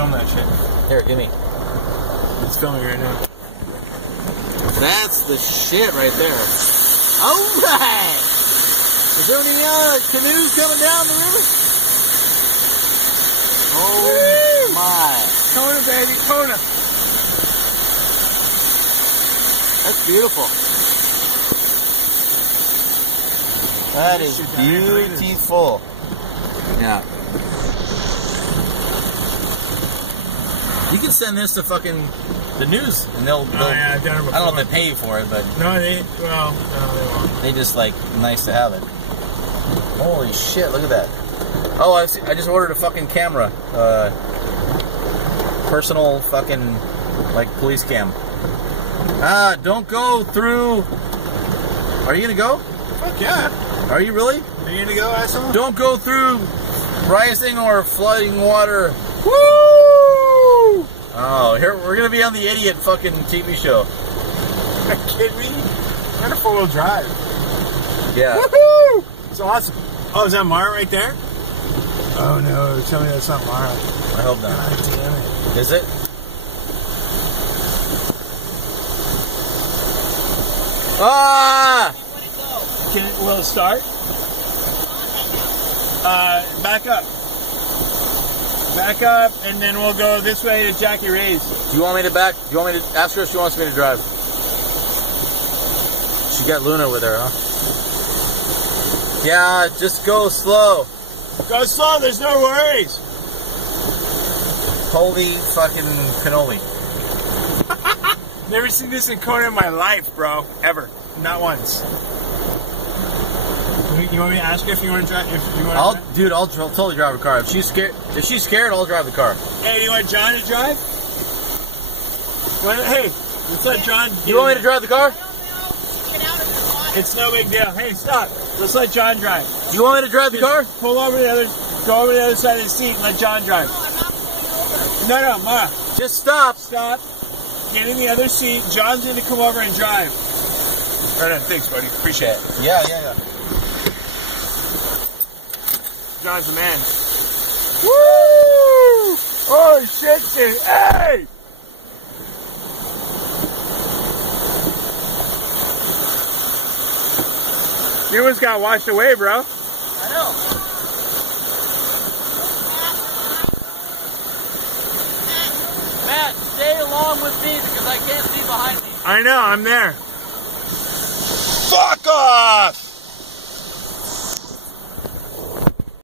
film that shit. Here, give me. It's filming right now. That's the shit right there. Alright! Is there any canoes coming down the river? Oh Woo! my. Kona, baby, Kona. That's beautiful. That is beautiful. Yeah. You can send this to fucking the news, and they'll yeah, I've done it before. I don't know if they pay you for it, but No, they won't. they just like nice to have it. Holy shit! Look at that. Oh, I just ordered a fucking camera, personal fucking like police cam. Don't go through. Are you gonna go? Fuck yeah. Are you really? Are you gonna go, asshole? Don't go through rising or flooding water. Woo! Oh, here we're gonna be on the idiot fucking TV show. Are you kidding me? We're in a 4-wheel drive. Yeah. Woohoo! It's awesome. Oh, is that Marah right there? Oh no, tell me that's not Marah. I hope not. God damn it. Is it? Ah! Will it start? Back up. Back up, and then we'll go this way to Jackie Ray's. Do you want me to back? Do you want me to ask her if she wants me to drive? She got Luna with her, huh? Yeah, just go slow. Go slow, there's no worries. Holy fucking cannoli. Never seen this in Kona in my life, bro. Ever. Not once. You want me to ask her if you want to drive? Dude, I'll totally drive her car. If she's scared, I'll drive the car. Hey, do you want John to drive? Hey, let's let John. You want me to drive the car? It's no big deal. Hey, stop. Let's let John drive. Do you want me to drive the car? Pull over go over to the other side of the seat and let John drive. No, Marah. Just stop. Stop. Get in the other seat. John's going to come over and drive. Right on. Thanks, buddy. Appreciate it. Yeah. John's the man. Woo! Oh, shit, dude. Hey! You almost got washed away, bro. I know. Matt, stay along with me because I can't see behind me. I know, I'm there. Fuck off!